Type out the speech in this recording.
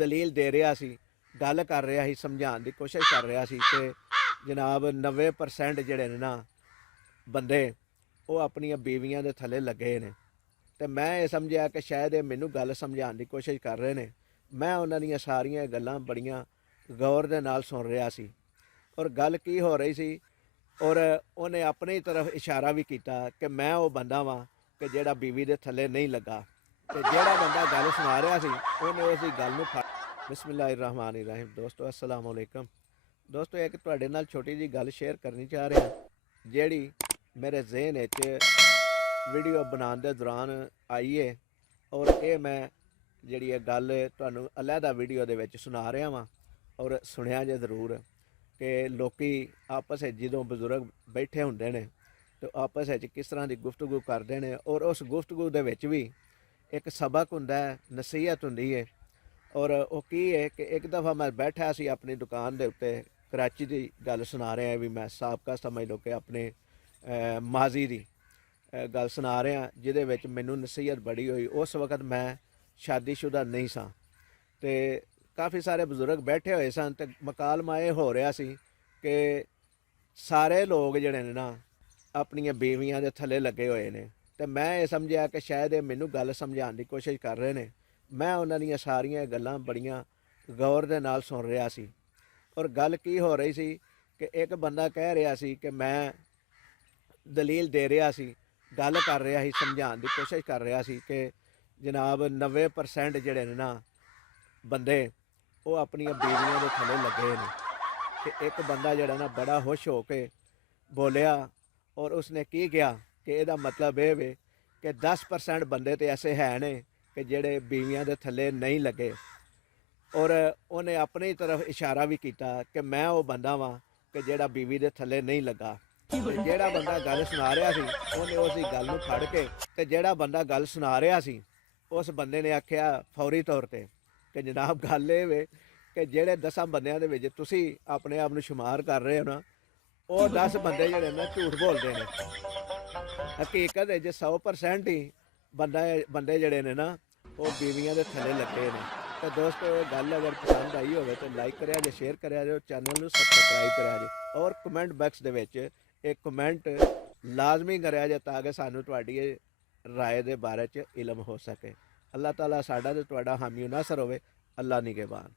ਦਲੀਲ ਦੇ ਰਿਹਾ ਸੀ, ਗੱਲ ਕਰ ਰਿਹਾ ਸੀ, ਸਮਝਾਉਣ ਦੀ ਕੋਸ਼ਿਸ਼ ਕਰ ਰਿਹਾ ਸੀ ਕਿ ਜਨਾਬ 90% ਜਿਹੜੇ ਨੇ ਨਾ ਬੰਦੇ ਉਹ ਆਪਣੀਆਂ ਬੀਵੀਆਂ ਦੇ ਥੱਲੇ ਲੱਗੇ ਨੇ। ਤੇ ਮੈਂ ਇਹ ਸਮਝਿਆ ਕਿ ਸ਼ਾਇਦ ਇਹ ਮੈਨੂੰ ਗੱਲ ਸਮਝਾਉਣ ਦੀ ਕੋਸ਼ਿਸ਼ ਕਰ ਰਹੇ ਨੇ। ਮੈਂ ਉਹਨਾਂ ਦੀਆਂ ਸਾਰੀਆਂ ਗੱਲਾਂ ਬੜੀਆਂ ਗੌਰ ਦੇ ਨਾਲ ਸੁਣ ਰਿਹਾ ਸੀ ਔਰ ਗੱਲ ਕੀ ਹੋ ਰਹੀ ਸੀ, ਔਰ ਉਹਨੇ ਆਪਣੀ ਤਰਫ ਇਸ਼ਾਰਾ ਵੀ ਕੀਤਾ ਕਿ ਮੈਂ ਉਹ ਬੰਦਾ ਵਾਂ ਕਿ ਜਿਹੜਾ ਬੀਵੀ ਦੇ ਥੱਲੇ ਨਹੀਂ ਲੱਗਾ। ਤੇ ਜਿਹੜਾ ਬੰਦਾ ਗੱਲ ਸੁਣਾ ਰਿਹਾ ਸੀ ਉਹਨੇ ਉਸ ਦੀ ਗੱਲ ਨੂੰ ਫੜ। ਬਿਸਮਿल्लाहिर्रहमानिर्रहीम। ਦੋਸਤੋ अस्सलाम वालेकुम। ਦੋਸਤੋ ਇੱਕ ਤੁਹਾਡੇ ਨਾਲ ਛੋਟੀ ਜੀ ਗੱਲ ਸ਼ੇਅਰ ਕਰਨੀ ਚਾਹ ਰਿਹਾ, ਜਿਹੜੀ ਮੇਰੇ ਜ਼ਿਹਨ ਵਿੱਚ ਵੀਡੀਓ ਬਣਾਉਣ ਦੇ ਦੌਰਾਨ ਆਈ ਹੈ ਔਰ ਇਹ ਮੈਂ ਜਿਹੜੀ ਇਹ ਗੱਲ ਤੁਹਾਨੂੰ ਅਲੱਗਾ ਵੀਡੀਓ ਦੇ ਵਿੱਚ ਸੁਣਾ ਰਿਹਾ ਵਾਂ। ਔਰ ਸੁਣਿਆ ਜੇ ਜ਼ਰੂਰ ਕਿ ਲੋਕੀ ਆਪਸ ਵਿੱਚ ਜਦੋਂ ਬਜ਼ੁਰਗ ਬੈਠੇ ਹੁੰਦੇ ਨੇ ਤੇ ਆਪਸ ਵਿੱਚ ਕਿਸ ਤਰ੍ਹਾਂ ਦੀ ਗੁਫ਼ਤਗੂ ਕਰਦੇ ਨੇ ਔਰ ਉਸ ਗੁਫ਼ਤਗੂ ਦੇ ਵਿੱਚ ਵੀ ਇੱਕ ਸਬਕ ਹੁੰਦਾ ਹੈ, ਨਸੀਹਤ ਹੁੰਦੀ ਹੈ। ਔਰ ਉਹ ਕੀ ਹੈ ਕਿ ਇੱਕ ਦफ़ਾ ਮੈਂ ਬੈਠਾ ਸੀ ਆਪਣੀ ਦੁਕਾਨ ਦੇ ਉੱਤੇ, कराची की गल सुना रहे हैं भी मैं साबका समझ लो कि अपने माजी की गल सुना रहा जिहदे विच मैनूं नसीहत बड़ी हुई। उस वक्त मैं शादीशुदा नहीं सा ते काफ़ी सारे बजुर्ग बैठे हुए सन ते मकालमा ये हो रहा सी कि सारे लोग जिहड़े ने ना अपनियां बीवियां दे थल्ले लगे हुए ने। ते मैं ये समझिया कि शायद ये मैनूं गल समझाउण दी कोशिश कर रहे ने। मैं उन्हां दीयां सारियां गल्लां बड़ियां गौर दे नाल सुन रहा सी और गल की हो रही सी कि एक बंदा कह रहा सी कि मैं दलील दे रहा सी, गल कर रहा सी, समझाउण दी कोशिश कर रहा सी कि जनाब 90% जिहड़े ने ना बंदे वो अपनियां बीवियां दे थल्ले लगे ने। कि एक बंदा जिहड़ा ना बड़ा खुश हो के बोलिया और उसने की किया कि इहदा मतलब ये वे कि 10% बंदे तो ऐसे है ने कि जिहड़े बीवियां दे थल्ले नहीं लगे। और उन्हें अपनी तरफ इशारा भी किया कि मैं वो बंदा वां कि जेड़ा बीवी दे थल्ले नहीं लगा। ते जेड़ा बंदा गल सुना रहा सी उन्हें उसकी गल नूं फड़ के ते जेड़ा बंदा गल सुना रहा सी उस बंदे ने आख्या फौरी तौर पर कि जनाब गल ये वे कि जेड़े 10 बंदियां दे विच तुसीं अपने आप नूं शुमार कर रहे हो ना, वो 10 बंदे जिहड़े ना झूठ बोलते हैं। हकीकत 100% ही बंदे जिहड़े ने ना वो बीवियां दे थल्ले लगे ने। तो दोस्तों गल अगर पसंद आई हो तो लाइक करें जे, शेयर करें जे, चैनल में सबसक्राइब करें जे और कमेंट बॉक्स दे विच एक कमेंट लाजमी करें जे ताकि सानू तुहाडी राय दे बारे च इलम हो सके। अल्लाह ताला साडा ते तुहाडा हामी नासर होवे। अल्लाह निगहबान।